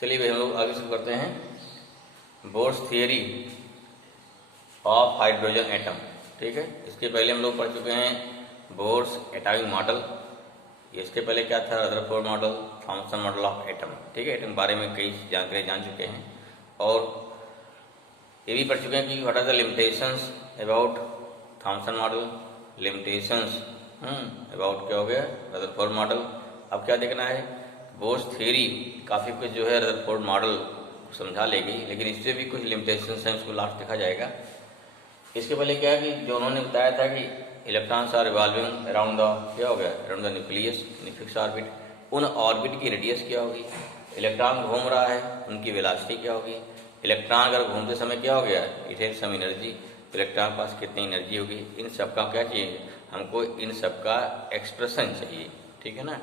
चलिए भाई हम लोग आगे शुरू करते हैं। Bohr's theory of hydrogen atom, ठीक है। इसके पहले हम लोग पढ़ चुके हैं बोर्स एटॉमिक मॉडल। इसके पहले क्या था? Rutherford model, Thompson model of atom, ठीक है। एटम के बारे में कई जानकारी जान चुके हैं और ये भी पढ़ चुके हैं कि what are the limitations about Thomson model, limitations about क्या हो गया रदरफोर्ड मॉडल। अब क्या देखना है, बोर्स थ्योरी काफ़ी कुछ जो है रदरफोर्ड मॉडल समझा लेगी, लेकिन इससे भी कुछ लिमिटेशंस हैं, उसको लास्ट देखा जाएगा। इसके पहले क्या है कि जो उन्होंने बताया था कि electrons are revolving around the क्या हो गया around the nucleus in fix orbit. उन ऑर्बिट की रेडियस क्या होगी, इलेक्ट्रॉन घूम रहा है उनकी वेलोसिटी क्या होगी, इलेक्ट्रॉन अगर घूमते समय क्या हो गया it has some energy, electron के पास कितनी एनर्जी होगी। इन सब का क्या चाहिए हमको, इन सब का एक्सप्रेशन चाहिए, ठीक है ना।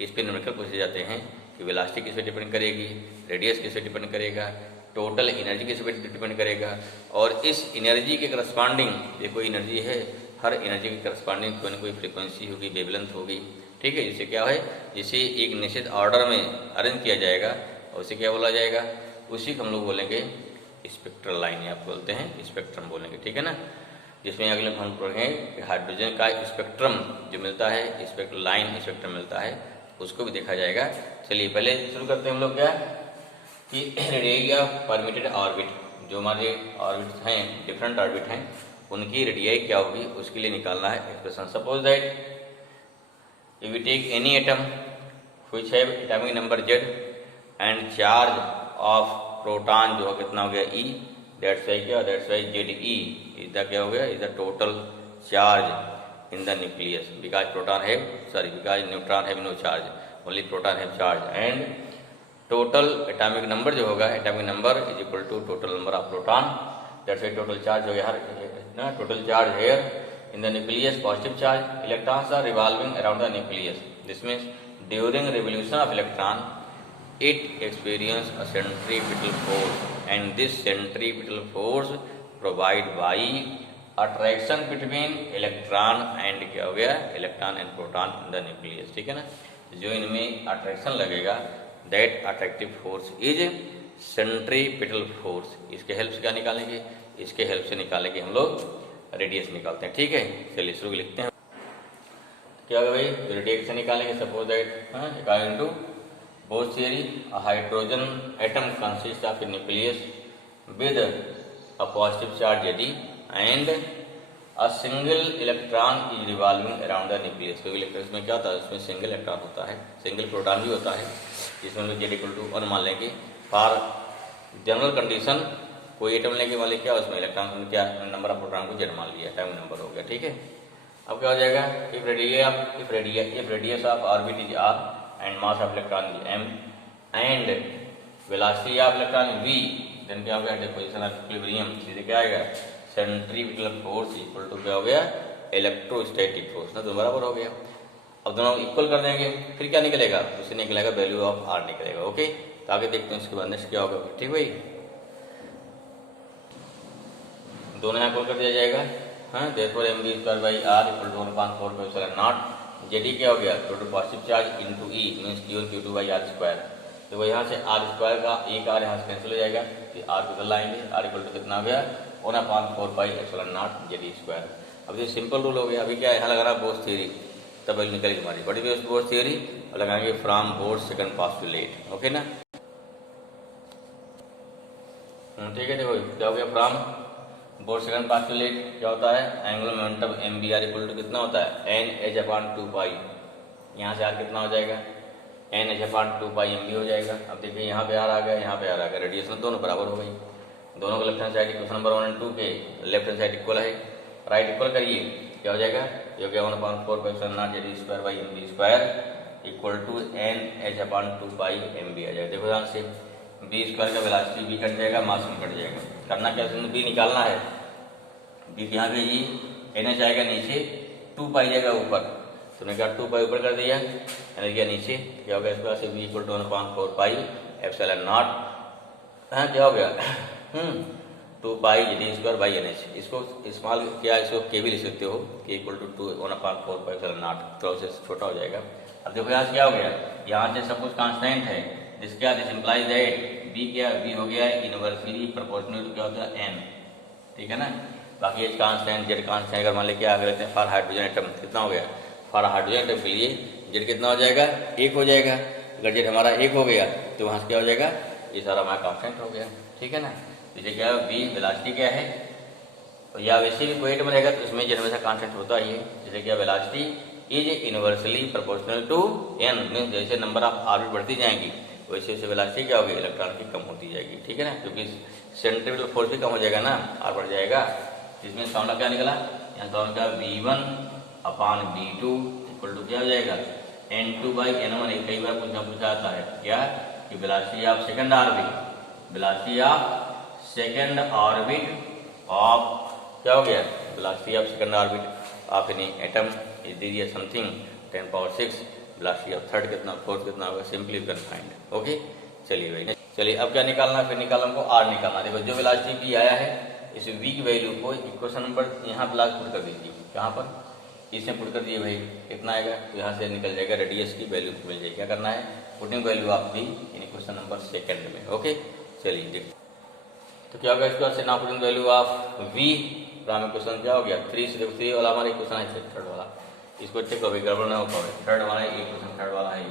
इस पर न्यूमेरिकल पूछे जाते हैं कि वेलोसिटी किस पे डिपेंड करेगी, रेडियस किस पे डिपेंड करेगा, टोटल एनर्जी किस पे डिपेंड करेगा, और इस एनर्जी के करस्पॉन्डिंग ये कोई एनर्जी है, हर एनर्जी के करस्पॉन्डिंग कोई ना कोई फ्रीक्वेंसी होगी, वेवलेंथ होगी, ठीक है। जिससे क्या है, जिसे एक निश्चित ऑर्डर में अरेंज किया जाएगा और उसे क्या बोला जाएगा, उसी को हम लोग बोलेंगे स्पेक्ट्रल लाइन, या आप बोलते हैं स्पेक्ट्रम बोलेंगे, ठीक है ना। जिसमें अगले हम पढ़ेंगे हाइड्रोजन का स्पेक्ट्रम जो मिलता है, स्पेक्ट्रल लाइन स्पेक्ट्रम मिलता है, उसको भी देखा जाएगा। चलिए पहले शुरू करते हैं हम लोग क्या कि रेडियस ऑफ परमिटेड ऑर्बिट, जो हमारे ऑर्बिट हैं डिफरेंट ऑर्बिट हैं उनकी रेडियस क्या होगी उसके लिए निकालना है expression. Suppose that if we take any atom which have atomic number Z and charge of proton जो कितना हो गया E, दैट्स वाई क्या, that's why ZE is the क्या हो गया is the total charge in the nucleus, because proton have because neutron have no charge, only proton have charge, and total atomic number जो होगा atomic number is equal to total number of proton, that's why total charge हो गया हर ना, total charge here in the nucleus positive charge, electrons are revolving around the nucleus, this means during revolution of electron it experience a centripetal force and this centripetal force provide by attraction between electron and क्या हो गया electron and proton in the nucleus, ठीक है ना। जो इनमें attraction लगेगा that attractive force is centripetal force, इसके हेल्प से क्या निकालेंगे, इसके हेल्प से निकालेंगे हम लोग रेडियस निकालते हैं, ठीक है। चलिए शुरू लिखते हैं क्या होगा भाई, रेडियस से निकालेंगे। Suppose that according to Bohr's theory, a hydrogen atom consists of a nucleus with a positive charge Z and a single electron is revolving around the nucleus। तो इलेक्ट्रॉन में क्या होता है, उसमें सिंगल इलेक्ट्रॉन होता है, सिंगल प्रोटॉन भी होता है, जिसमें हम Z इक्वल टू 1 मान लेंगे। फॉर जनरल कंडीशन कोई एटम लेके वाले क्या उसमें इलेक्ट्रॉन क्या नंबर ऑफ प्रोटॉन को Z मान लिया, एटॉमिक नंबर हो गया, ठीक है। अब क्या हो जाएगा, if radius of orbit is R and mass of electron is m and velocity of electron is v, then क्या हो गया position of equilibrium, सीधे क्या आएगा centripetal force इक्वल टू क्या हो गया इलेक्ट्रोस्टैटिक फोर्स ना, दोनों बराबर हो गया। अब दोनों इक्वल कर देंगे फिर क्या निकलेगा, उससे निकलेगा वैल्यू ऑफ r निकलेगा, ओके। तो आगे देखते हैं उसके बाद नेक्स्ट क्या होगा, ठीक भाई। दोनों यहाँ इक्वल कर दिया जाएगा, हाँ, therefore mv²/r equal to 1/4πε0। JD क्या हो गया टोटल पॉजिटिव चार्ज इनटू ई मींस Q1 Q2/r²। तो वो यहाँ से r² का एक r यहाँ से कैंसिल हो जाएगा, फिर r को लाएंगे, r इक्वल टू कितना हो गया 1/4πε0 जेडी²। अब ये सिंपल रूल हो गया। अभी क्या यहाँ लगाना बोर्स थ्योरी, तब वैल्यू निकलेगी हमारी बड़ी बोर्स थ्योरी, और लगाएंगे from Bohr's second postulate, okay ना, ठीक है। देखो क्या हो गया फ्रॉम बोर्स सेकंड पोस्टुलेट क्या होता है, angular momentum mvr equal to कितना होता है n/2π, यहाँ से r कितना हो जाएगा n/2π mv हो जाएगा। अब देखिए यहाँ पे r आ गया, यहाँ पे r आ गया, रेडिएशन दोनों बराबर हो गई, दोनों को left hand side equation number 1 और 2 के लेफ्ट हैंड साइड इक्वल है, राइट इक्वल करिए क्या हो जाएगा, ये हो गया 1/4πε0 Z² equal to n/2π mv आ जाएगा। देखो ध्यान से b² का वेलोसिटी b कट जाएगा, मास में कट जाएगा, करना क्या है b निकालना है, b यहाँ पे ये एनएच आएगा नीचे, 2π जाएगा ऊपर, तुमने क्या 2π ऊपर कर दिया, एनएच गया नीचे, क्या हो गया इसके बाद से b इक्वल टू 1/4πε0, हाँ क्या हो गया 2π Z²/NH। इसको इस्तेमाल किया, इसको के भी लिख सकते हो, k इक्वल टू 1/4πε0, तो उससे छोटा हो जाएगा। अब देखो यहाँ से क्या हो गया, यहाँ से सब कुछ कांस्टेंट है, इसका दिस इंप्लाइज दैट बी क्या, बी हो गया इनवर्सली प्रोपोर्शनल क्या होता है एन, ठीक है ना। बाकी एच कांस्टेंट, जेड कांस्टेंट, अगर मान लें क्या आगे लेते हैं फॉर हाइड्रोजन एटम कितना हो गया, फॉर हाइड्रोजन एटम के लिए जेड कितना हो जाएगा, एक हो जाएगा। अगर जेड हमारा एक हो गया तो वहाँ से क्या हो जाएगा, ये सारा हमारा कांस्टेंट हो गया, ठीक है ना। जैसे क्या है बी वेलोसिटी क्या है, तो या वैसे भी कोई एटम रहेगा तो इसमें जेड हमेशा कांस्टेंट होता ही है। जैसे क्या velocity is inversely proportional to N, means जैसे नंबर ऑफ ऑर्बिट बढ़ती जाएंगी वैसे वैसे वेलोसिटी क्या होगी, इलेक्ट्रॉन की कम होती जाएगी, ठीक है ना, क्योंकि सेंट्रीफ्यूगल फोर्स भी कम हो जाएगा ना, आर बढ़ जाएगा। इसमें फॉर्मूला क्या निकला, यहाँ formula V1 upon V2 equal to क्या हो जाएगा N2/N1। कई बार पूछा आता है क्या कि velocity of second orbit, velocity of second orbit of क्या हो गया, velocity of second orbit of any atom is this something 10⁶। Velocity of third कितना, फोर्थ कितना होगा, simply you can find. Okay चलिए भाई, चलिए अब क्या निकालना, फिर निकालना हमको आर निकालना। देखो जो वेलोसिटी बी आया है इस v की वैल्यू को इक्वेशन नंबर यहाँ प्लग पुट कर दीजिए, कहाँ पर, इसमें पुट कर दिए भाई, कितना आएगा, तो यहाँ से निकल जाएगा रेडियस की वैल्यू मिल जाएगी। क्या करना है, putting value of v in equation number second में। ओके चलिए देख, तो क्या होगा इसके बाद से ना putting value of v, prime equation क्या हो गया 3 से, देखो 3 वाला हमारा इक्वेशन है थर्ड वाला, इसको चेक करो गड़बड़ ना हो पाए, थर्ड वाला इक्वेशन थर्ड वाला है,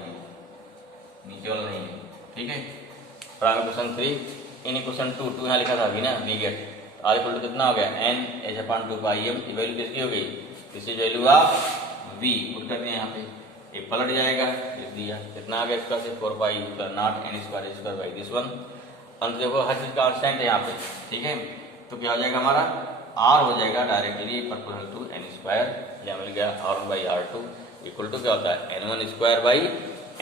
नीचे वाला नहीं है, ठीक है। प्राइम इक्वेशन 3 इन इक्वेशन 2 यहाँ लिखा था अभी ना, we get R equal to कितना हो गया n h/2πm, की वैल्यू किसकी हो गई, this is value of v, put कर दिया यहाँ पे, ये पलट जाएगा, लिख दिया कितना आ गया इसका से 4π0 n² / अंत देखो हर चीज कांस्टेंट है यहाँ पे, ठीक है। तो क्या हो जाएगा हमारा r हो जाएगा डायरेक्टली प्रोपोर्शनल टू n², या मिल गया r1/r2 इक्वल टू क्या होता है n1²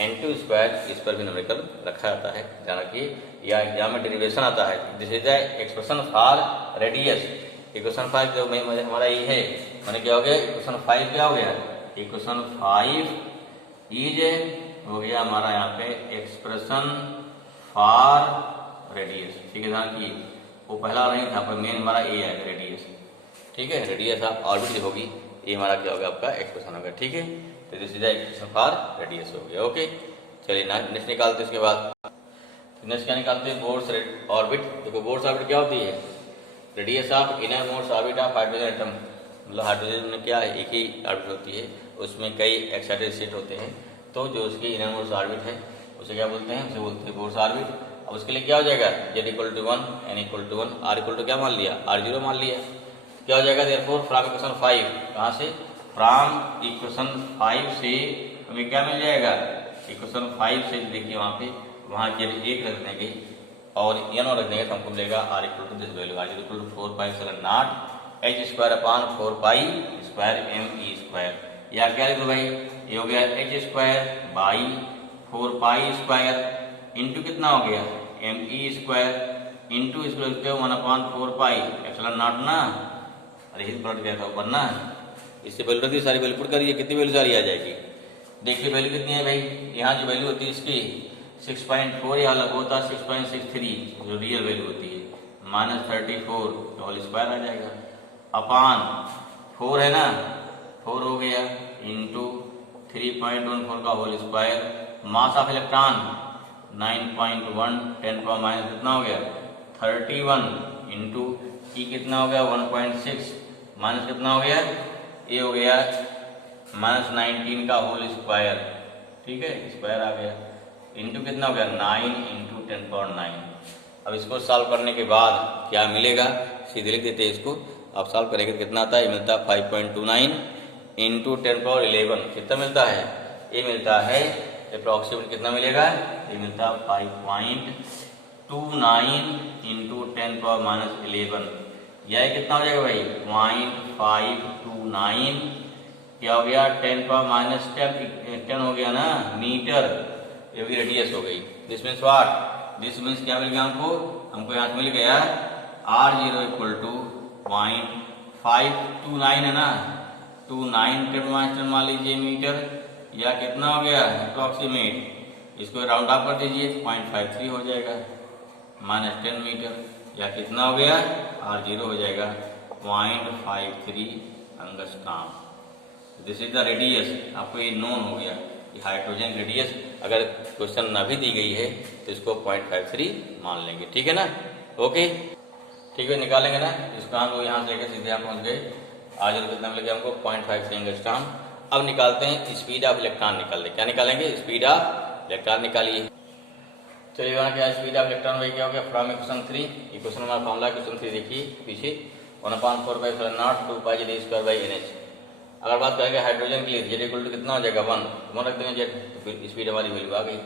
n2², इस पर भी न्यूमेरिकल रखा जाता है, ध्यान रखिए, या एग्जाम में डेरिवेशन आता है, this is the expression for radius. Equation 5 जो हमारा ये है, मैंने क्या हो गया इक्वेशन 5 क्या हो गया, इक्वेशन 5 इज हो गया हमारा यहाँ पे एक्सप्रेशन फॉर रेडियस, ठीक है। ध्यान रखिए वो पहला नहीं था, पर मेन हमारा ये है रेडियस, ठीक है, रेडियस ऑफ ऑर्बिट होगी, ये हमारा क्या होगा आपका एक्सप्रेशन होगा, ठीक है। तो this is the expression for radius हो गया। ओके चलिए नेक्स्ट निकालते हैं, इसके बाद नेक्स्ट क्या निकालते हैं, बोर्स ऑर्बिट। देखो बोर्स ऑर्बिट क्या होती है, radius of inner most orbit of hydrogen atom, मतलब हाइड्रोजन में क्या है एक ही ऑर्बिट होती है, उसमें कई एक्साइटेड स्टेट होते हैं, तो जो उसकी इनर मोस्ट ऑर्बिट है उसे क्या बोलते हैं, उसे बोलते हैं बोर्स ऑर्बिट। अब उसके लिए क्या हो जाएगा, z = 1 n = 1 r = क्या मान लिया, r0 मान लिया, क्या हो जाएगा देयरफॉर फ्रॉम इक्वेशन 5, कहाँ से, फ्रॉम इक्वेशन 5 से हमें क्या मिल जाएगा, इक्वेशन 5 से देखिए वहाँ पे, वहाँ जब 1 रख देंगे और n रख देंगे तो हमको मिलेगा r = this value, r = 4π0 h²/4π²me², या क्या लिखो भाई, ये हो गया h²/4π² इंटू कितना हो गया me² इंटू इसको लिखते हो 1/4π0 ना, अरे हित पलट गया था ऊपर ना, इससे वैल्यू रखिए, सारी वैल्यू पुट करिए, कितनी वैल्यू सारी आ जाएगी, देखिए वैल्यू कितनी है भाई, यहाँ जो वैल्यू होती है इसकी 6.4, या अलग होता है 6.63 जो रियल वैल्यू होती है, -34² आ जाएगा, अपान 4 है ना, 4 हो गया इंटू 3.14 का whole square, mass of electron 9.1 10⁻⁻, कितना हो गया 31 इंटू ई कितना हो गया 1.6 माइनस कितना हो गया, ये हो गया -19 का होल स्क्वायर, ठीक है, स्क्वायर आ गया, इंटू कितना हो गया 9 इंटू 10⁻9। अब इसको सॉल्व करने के बाद क्या मिलेगा, सीधे लिख देते हैं इसको, अब सॉल्व करेंगे तो कितना आता है, ये मिलता है 5.29 इंटू 10⁻11, कितना मिलता है, ये मिलता है अप्रॉक्सीमेट कितना मिलेगा, ये मिलता है 5.29 इंटू 10⁻11, यह कितना हो जाएगा भाई 0.529, क्या हो गया 10⁻10 हो गया ना मीटर, ये भी रेडियस हो गई। This means what, this means क्या मिल गया हमको यहाँ से मिल गया r0 = 0.529 है ना, 29 10⁻10 मान लीजिए मीटर, या कितना हो गया अप्रॉक्सीमेट, इसको राउंड ऑफ कर दीजिए 0.53 हो जाएगा, -10 मीटर, या कितना हो गया r0 हो जाएगा 0.53 angstrom. This is the radius, आपको ये नोन हो गया, ये हाइड्रोजन रेडियस अगर क्वेश्चन ना भी दी गई है तो इसको 0.53 मान लेंगे, ठीक है ना। ओके, ठीक है, निकालेंगे ना इसका हम लोग यहाँ से लेकर सीधे हम पहुँच गए। आज कितना मिल गया हमको 0.53 एंगस्ट्रॉम। अब निकालते हैं स्पीड ऑफ इलेक्ट्रॉन, निकाल क्या निकालेंगे, स्पीड ऑफ इलेक्ट्रॉन निकालिए। चलिए वहाँ क्या स्पीड ऑफ इलेक्ट्रॉन वही क्या हो गया, फ्रॉम क्वेश्चन 3, ये क्वेश्चन हमारा फॉर्मूला क्वेश्चन 3 देखिए पीछे 1/4πε0 2π/d²/nh। अगर बात करेंगे हाइड्रोजन के लिए जेड इक्वल टू कितना हो जाएगा 1, तो 1 रख देंगे जेड, तो फिर स्पीड हमारी वैल्यू आ गई।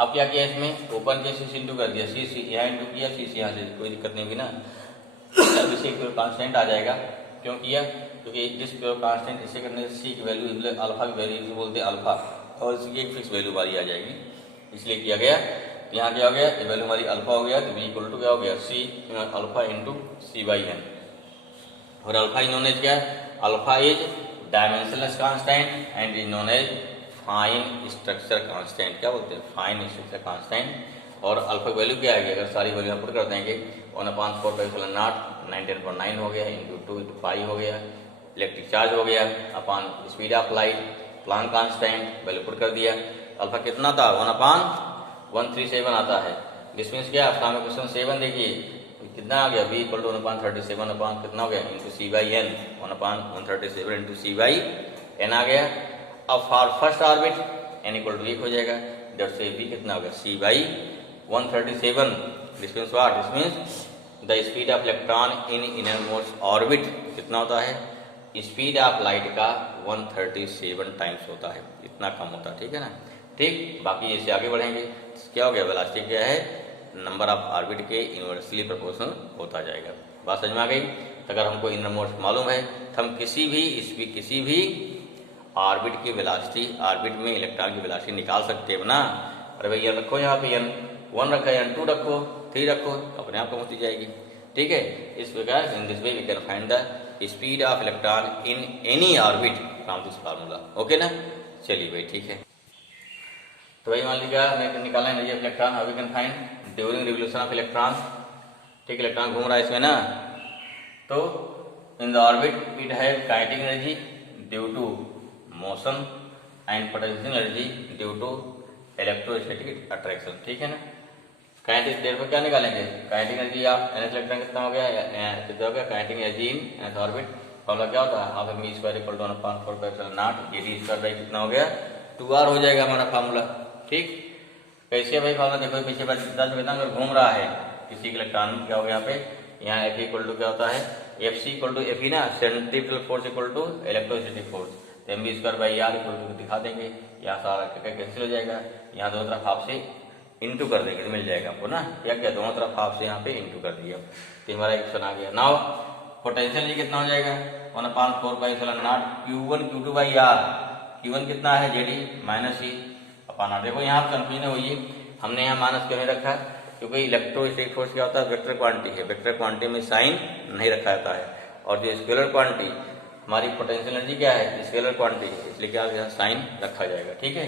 अब क्या किया इसमें, ओपन के सी इंटू कर दिया, सी यहाँ इंटू किया, सी यहाँ से, कोई दिक्कत नहीं हुई ना। अब इसे प्योर कांस्टेंट आ जाएगा, क्यों किया, क्योंकि जिस प्योर कांस्टेंट इसे करने से सी की वैल्यू अल्फा की वैल्यू बोलते हैं अल्फा, और इसकी एक फिक्स वैल्यू हमारी आ जाएगी, इसलिए किया गया। यहाँ क्या हो गया, ये वैल्यू हमारी अल्फा हो गया, तो बी इक्वल टू क्या हो गया, सी अल्फा इंटू सी/n। और अल्फा इज नोन एज क्या है, alpha is dimensionless constant and is known as fine structure constant. क्या बोलते हैं, फाइन स्ट्रक्चर कांस्टेंट। और अल्फा की वैल्यू क्या आएगी, अगर सारी वैल्यू पुट कर देंगे 1/4πε0 19.9 हो गया, इंटू 2 इंटू पाई हो गया, इलेक्ट्रिक चार्ज हो गया, upon speed of light, Planck constant value put कर दिया। अल्फा कितना था 1/137 आता है। दिस मीन्स क्या, फ्रॉम क्वेश्चन 7 देखिए कितना आ गया, बी इक्वल टू 1/37 अपॉन कितना हो गया, इंटू सी/n, 1/137 इंटू सी/n आ गया। अब for first orbit n equal to 1 हो जाएगा, दैट से बी कितना हो गया, c/137। This means what, this means the speed of electron in innermost orbit कितना होता है, स्पीड ऑफ लाइट का 137 टाइम्स होता है, इतना कम होता है, ठीक है ना। ठीक, बाकी इससे आगे बढ़ेंगे क्या हो गया, वेलोसिटी क्या है, नंबर ऑफ ऑर्बिट के इनवर्सली प्रोपोर्शनल होता जाएगा। बात समझ में आ गई। तो अगर हमको इनरमोस्ट मालूम है तो हम किसी भी ऑर्बिट की वेलोसिटी, ऑर्बिट में इलेक्ट्रॉन की वेलोसिटी निकाल सकते हैं ना। अरे भैया रखो यहाँ पे n1 रखा है, n2 रखो, 3 रखो, अपने आप पहुंचती जाएगी, ठीक है। इस प्रकार in this way we can find the speed of electron in any orbit from this formula. Okay ना, चलिए भाई ठीक है। तो भाई मान लीजिए हमें निकालना है electron, how we can find during revolution of electron. ठीक, इलेक्ट्रॉन घूम रहा है इसमें ना, तो in the orbit it have kinetic energy due to motion and potential energy due to electrostatic attraction, ठीक है ना। काइनेटिक देर पर क्या निकालेंगे, kinetic energy of nth electron कितना हो गया, कितना हो गया, kinetic energy in nth orbit formula क्या होता है, half M square equal to 1/4πε0 ये स्क्वायर बाई कितना हो गया 2r हो जाएगा हमारा फार्मूला। ठीक, कैसे भाई फार्मूला देखो, पीछे अगर घूम रहा है किसी इलेक्ट्रॉन क्या हो गया यहाँ पे, यहाँ एफ इक्वल टू क्या होता है, F C equal to F E ना, centrifugal force equal to electrostatic force, तो M B square by R equal to दिखा देंगे, यहाँ सारा कैंसिल हो जाएगा, यहाँ दोनों तरफ हाफ से इंटू कर देंगे तो मिल जाएगा आपको ना, या क्या दोनों तरफ हाफ से यहाँ पे इंटू कर दिया, तो हमारा इक्वेशन आ गया। नाउ पोटेंशियल कितना हो जाएगा 1/4πε0 Q1 Q2 by are, Q1 कितना है ZD minus E upon R. देखो यहाँ कंफ्यूजन हुई है, हमने यहाँ माइनस क्यों नहीं रखा, क्योंकि इलेक्ट्रोस्टैटिक फोर्स क्या होता है, वेक्टर क्वांटिटी है, वेक्टर क्वांटिटी में साइन नहीं रखा जाता है, और जो स्केलर क्वांटिटी हमारी पोटेंशियल एनर्जी क्या है, स्केलर क्वांटिटी, इसलिए क्या यहाँ साइन रखा जाएगा। ठीक है,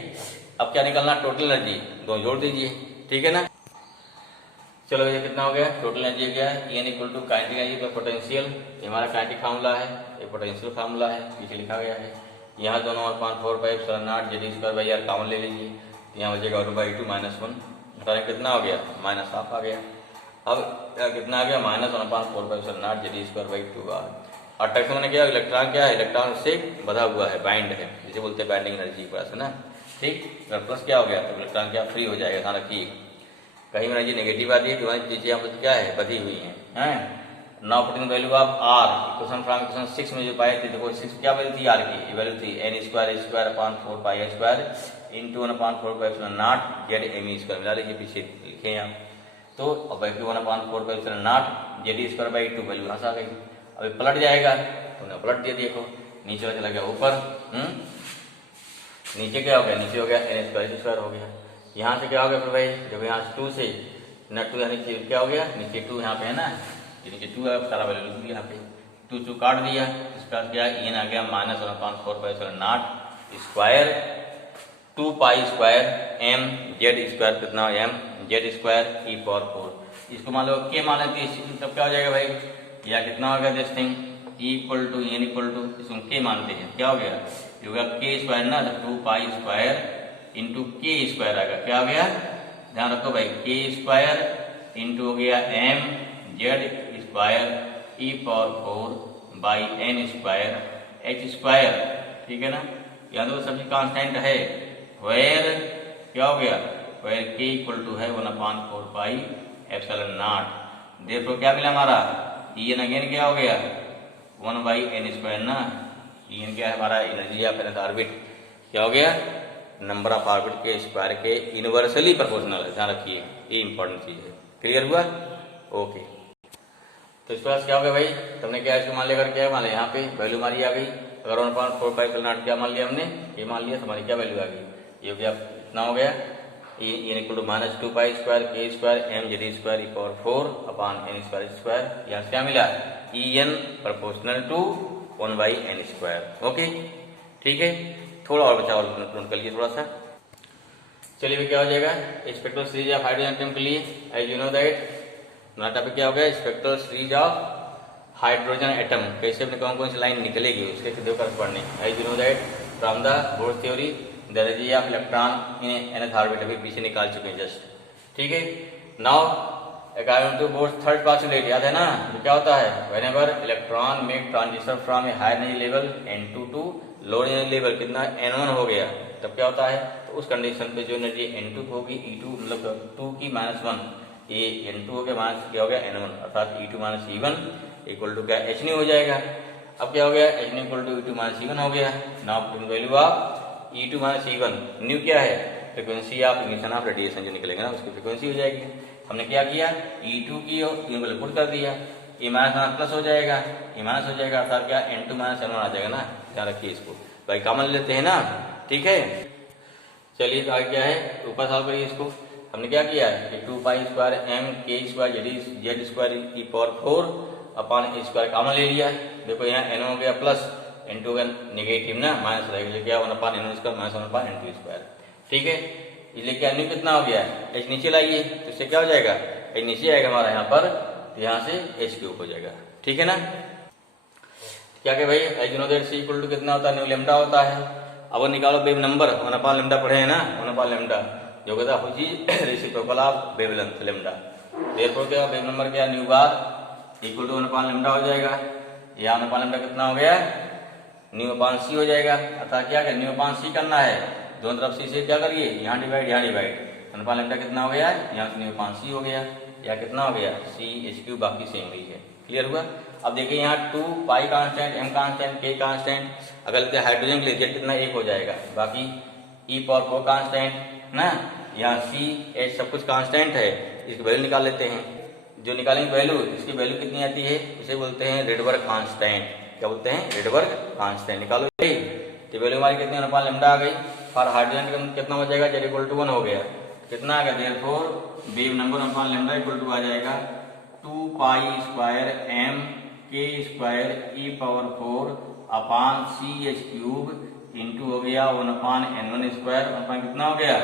अब क्या निकलना, टोटल एनर्जी, दो जोड़ दीजिए, ठीक है ना। चलो ये कितना हो गया, टोटल एनर्जी क्या है, N equal to kinetic energy पर पोटेंशियल, ये हमारा काइनेटिक फार्मूला है, ये पोटेंशियल फार्मूला है, पीछे लिखा गया है। यहाँ दोनों 1/4πε0 Z E square by R common ले लीजिए, यहाँ बचेगा 2/2 -1, घटाने कितना हो गया -हाफ आ गया। अब कितना आ गया -1/4πε0 Z E square by 2r। Attraction मैंने क्या, इलेक्ट्रॉन क्या है, इलेक्ट्रॉन से बधा हुआ है, बाइंड है, जिसे बोलते हैं बाइंडिंग एनर्जी के पास है ना। ठीक, अगर प्लस क्या हो गया तो इलेक्ट्रॉन क्या फ्री हो जाएगा, ध्यान रखिए, कहीं में एनर्जी नेगेटिव आती है तो वहाँ चीजें यहाँ पर क्या है, बधी हुई हैं। Now putting value of R, equation from equation 6 में जो पाए थे, देखो 6 क्या वैल्यू थी आर की, वैल्यू थी n² into 1/4πε0 Z M E square, मिला लीजिए पीछे लिखे यहाँ, तो अब 1/4πε0 जेड स्क्वायर बाई 2 वैल्यू यहाँ से आ गई। अभी पलट जाएगा तो पलट दिया, देखो नीचे चला गया ऊपर, नीचे क्या हो गया, नीचे हो गया n² हो गया। यहाँ से क्या हो गया फिर भाई, जब यहाँ से 2 से न 2 यानी क्या हो गया, नीचे 2 यहाँ पे है ना, नीचे 2 है, सारा वैल्यू लिख दिया यहाँ पे, 2 काट दिया, इसका क्या एन आ गया -1/4πε0 square 2 pi square m Z square कितना m Z square E power 4, इसको मान लो के मान लेते हैं, तब क्या हो जाएगा भाई, या कितना हो गया this thing E equal to N equal to, इसको के मानते हैं, क्या हो गया, ये होगा के स्क्वायर ना, तो 2 पाई स्क्वायर इंटू के स्क्वायर आएगा। क्या हो गया, ध्यान रखो भाई, के स्क्वायर इंटू हो गया M Z square E power 4 by N square H square. ठीक है ना, यहाँ तो सभी कांस्टेंट है। वेयर क्या हो गया, वेयर के इक्वल टू है 1/4 पाई एप्सिलॉन नॉट। देखो क्या मिला हमारा, ई एन अगेन क्या हो गया 1/n² ना। ई एन क्या है हमारा, एनर्जी ऑफ एन ऑर्बिट। क्या हो गया, नंबर ऑफ ऑर्बिट के स्क्वायर के इनवर्सली प्रोपोर्शनल है, ध्यान रखिए, ये इंपॉर्टेंट चीज है। क्लियर हुआ, ओके। तो इस पास क्या हो गया भाई, तुमने क्या इसको मान लिया, अगर क्या मान लिया, यहाँ पे वैल्यू हमारी आ गई, अगर 1/4 पाई एप्सिलॉन नॉट क्या मान लिया हमने, ये मान लिया, हमारी क्या वैल्यू आ गई, ये हो गया इतना हो गया, E equal to -2 pi square के square M Z square E power 4/n square. यहाँ से क्या मिला, E N proportional to 1/n²। Okay, ठीक है, थोड़ा और बचा और नोट कर लिए थोड़ा सा। चलिए क्या हो जाएगा, spectral series of hydrogen atom के लिए, एज यू नो दैट हमारा टॉपिक क्या हो गया, spectral series of hydrogen atom, कैसे अपने कौन कौन सी लाइन निकलेगी उसके सीधे कर पढ़ने। As you know that from the Bohr's theory the energy of electron in nth orbit अभी पीछे निकाल चुके हैं जस्ट। ठीक है, now according to Bohr's third postulate, याद है ना, तो क्या होता है, whenever electron make transition from a high energy level n2 to low energy level कितना n1 हो गया, तब क्या होता है, तो उस कंडीशन पे जो एनर्जी n2 होगी E2 मतलब 2 की -1, ये n2 हो गया माइनस क्या हो गया n1, अर्थात E2 - E1 इक्वल टू क्या h हो जाएगा। अब क्या हो गया, h equal to E2 - E1 हो गया। Now value of E2 - E1 new क्या है, frequency of emission of radiation जो निकलेगा ना उसकी फ्रीक्वेंसी हो जाएगी। हमने क्या किया, E2 की और पुट कर दिया, E - प्लस हो जाएगा, E माइनस हो जाएगा, अर्थात क्या n2 - n1 आ जाएगा ना। ध्यान रखिए इसको भाई, कॉमन लेते हैं ना। ठीक है, चलिए तो आगे क्या है, ऊपर सॉल्व करिए इसको। हमने क्या किया कि 2 पाई स्क्वायर एम के square Z square E power 4/n² common ले लिया। देखो यहाँ n हो गया प्लस, n2 का नेगेटिव ना माइनस रहेगा, क्या 1/n² माइनस 1/n²। ठीक है, इसलिए क्या न्यू कितना हो गया, h नीचे लाइए, तो इससे क्या हो जाएगा, h नीचे आएगा हमारा यहाँ पर, तो यहाँ से h³ हो जाएगा। ठीक है ना, क्या कि भाई as you know that C equal to कितना होता है, न्यू लेमडा होता है। अब निकालो वेव नंबर, 1/λ पढ़े हैं ना, 1/λ जो कहता है चीज reciprocal of wavelength lambda. Therefore क्या वेव नंबर क्या, न्यू बार इक्वल टू 1/λ हो जाएगा। यहाँ 1/λ कितना हो गया, न्यू/c हो जाएगा, अर्थात क्या है न्यू/c करना है, दोनों तरफ c से क्या करिए, यहाँ डिवाइड 1/λ कितना हो गया, यहाँ से न्यू/c हो गया, या कितना हो गया CH3, बाकी सेम ही है। क्लियर हुआ। अब देखिए यहाँ 2 पाई constant, m constant, k constant, अगर लेते हाइड्रोजन के लिए z कितना 1 हो जाएगा, बाकी e पावर 4 कांस्टेंट ना, यहाँ c h सब कुछ कांस्टेंट है, इसकी वैल्यू निकाल लेते हैं। जो निकालेंगे वैल्यू, इसकी वैल्यू कितनी आती है, इसे बोलते हैं रेडबर्ग कांस्टेंट। क्या बोलते हैं, रेडबर्ग कांस्टेंट। निकालो तो वैल्यू हमारी कितनी 1/λ आ गई, और हाइड्रोजन कितना हो जाएगा, z इक्वल टू 1 हो गया, कितना आ गया, therefore wave number 1/λ equal to आ जाएगा 2 पाई स्क्वायर m के square E power 4/CH³ into हो गया 1/n1², कितना हो गया,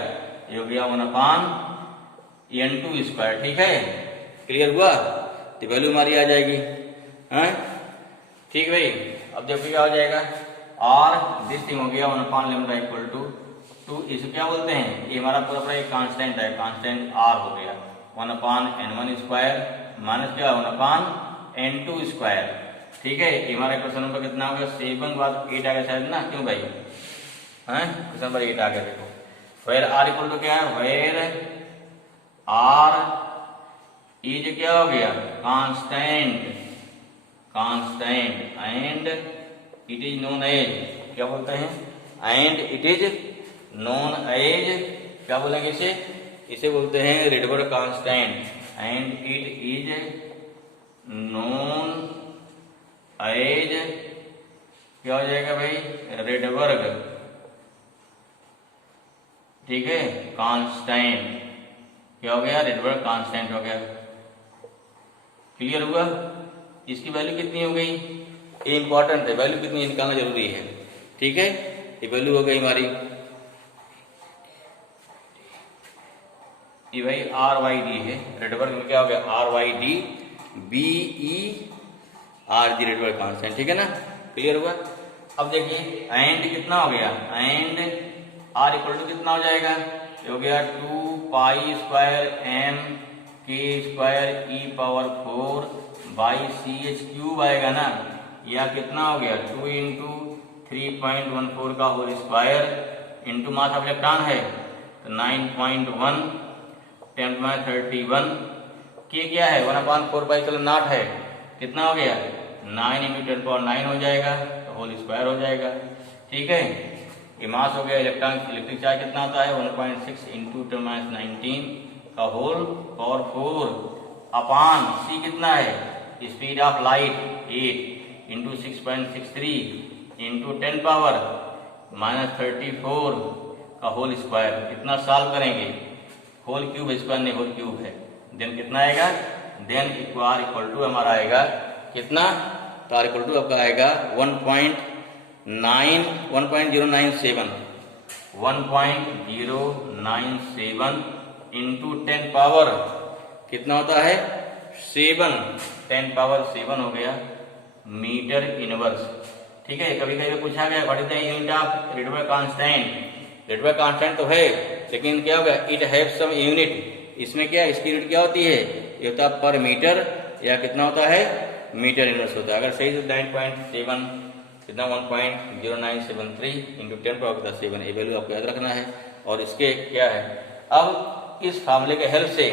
ये हो गया 1/n2²। ठीक है, क्लियर हुआ, तो वैल्यू हमारी आ जाएगी। हैं, ठीक भाई। अब देखो क्या हो जाएगा, और दिस थिंग हो गया 1/λ इक्वल टू 2, इसे क्या बोलते हैं, ये हमारा पूरा एक कांस्टेंट है, कांस्टेंट r हो गया 1/n1² माइनस क्या 1/n2²। ठीक है, ये हमारा क्वेश्चन नंबर कितना हो गया, 7 के बाद 8 आ गया शायद ना, क्यों भाई, हैं क्वेश्चन नंबर 8 आ गया। देखो वेयर r इक्वल टू क्या है, वेयर r इज क्या हो गया, constant, constant and it is known as, क्या बोलते हैं, and it is known as, क्या बोलेंगे इसे, इसे बोलते हैं Rydberg constant, and it is known as, क्या हो जाएगा भाई, रेडबर्ग, ठीक है, कांस्टेंट, क्या हो गया, रेडबर्ग कांस्टेंट हो गया। क्लियर हुआ। इसकी वैल्यू कितनी हो गई, ये इंपॉर्टेंट है, वैल्यू कितनी निकालना जरूरी है। ठीक है, ये वैल्यू हो गई हमारी, ये भाई RYD है, रेडबर्ग में क्या हो गया RYD BERG रेडबर्ग कांस्टेंट। ठीक है ना, क्लियर हुआ। अब देखिए एंड कितना हो गया, एंड आर इक्वल टू कितना हो जाएगा, ये हो गया 2 pi square m k square e power 4 by C H cube आएगा ना, या कितना हो गया 2 इंटू 3.14 का whole square into mass of electron है तो 9.1 10⁻31 के क्या है 1/4 है, कितना हो गया 9 इंटू 10⁻9 हो जाएगा तो होल स्क्वायर हो जाएगा। ठीक है, ये मास हो गया इलेक्ट्रॉन, इलेक्ट्रिक चार्ज कितना होता है 1.6 इंटू 10⁻19 का होल पावर 4 अपान सी कितना है speed of light 8 into 6.63 into 10 power -34 का होल स्क्वायर। कितना सॉल्व करेंगे, होल क्यूब स्क्वायर नहीं होल क्यूब है, देन कितना आएगा, देन आर इक्वल टू हमारा आएगा कितना, तो आर इक्वल टू आपका आएगा 1.097 इंटू 10 पावर कितना होता है 7, 10 पावर 7 हो गया मीटर इनवर्स। ठीक है, कभी कभी पूछा गया what is the unit of radio constant, radio constant तो है लेकिन क्या होगा इट हैव सम यूनिट, इसमें क्या इसकी यूनिट क्या होती है, ये होता है पर मीटर या कितना होता है मीटर इनवर्स होता है। अगर सही तो 9.7 कितना 1.0973 इंटू 10 पावर 7 ये वैल्यू आपको याद रखना है। और इसके क्या है, अब इस फार्मूले के हेल्प से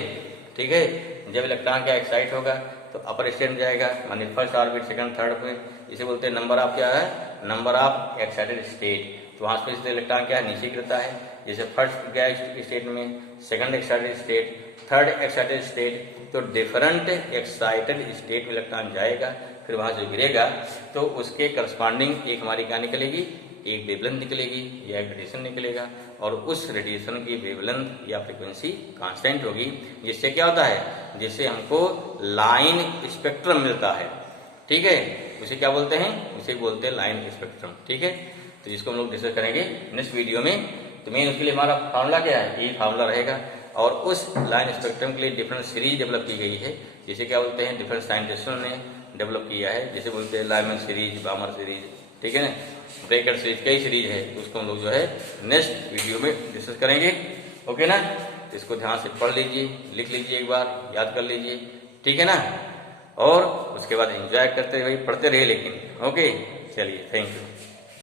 ठीक है जब इलेक्ट्रॉन क्या एक्साइट होगा तो अपर स्टेट में जाएगा, मानी फर्स्ट ऑर्बिट सेकंड थर्ड पे, इसे बोलते हैं नंबर ऑफ क्या है नंबर ऑफ एक्साइटेड स्टेट। तो वहां पर इलेक्ट्रॉन क्या है नीचे गिरता है, जैसे फर्स्ट क्या स्टेट में, second excited state, third excited state, तो डिफरेंट एक्साइटेड स्टेट में इलेक्ट्रॉन जाएगा, फिर वहां से गिरेगा तो उसके करस्पॉन्डिंग एक हमारी क्या निकलेगी, एक वेवलेंथ निकलेगी या एक रेडिएशन निकलेगा, और उस रेडिएशन की वेवलेंथ या फ्रीक्वेंसी कांस्टेंट होगी, जिससे क्या होता है, जिससे हमको लाइन स्पेक्ट्रम मिलता है। ठीक है, उसे क्या बोलते हैं, उसे बोलते हैं लाइन स्पेक्ट्रम। ठीक है, तो जिसको हम लोग डिस्कस करेंगे नेक्स्ट वीडियो में। तो मेन उसके लिए हमारा फार्मूला क्या है, ये फार्मूला रहेगा, और उस लाइन स्पेक्ट्रम के लिए डिफरेंट सीरीज डेवलप की गई है, जिसे क्या बोलते हैं डिफरेंट साइंटिस्टों ने डेवलप किया है, जैसे बोलते हैं लाइमन सीरीज, बामर सीरीज, ठीक है ना, ब्रेकर सीरीज, कई सीरीज है, उसको हम लोग जो है नेक्स्ट वीडियो में डिस्कस करेंगे। ओके ना, इसको ध्यान से पढ़ लीजिए, लिख लीजिए, एक बार याद कर लीजिए, ठीक है ना, और उसके बाद एंजॉय करते रहिए, पढ़ते रहिए लेकिन। ओके, चलिए, थैंक यू।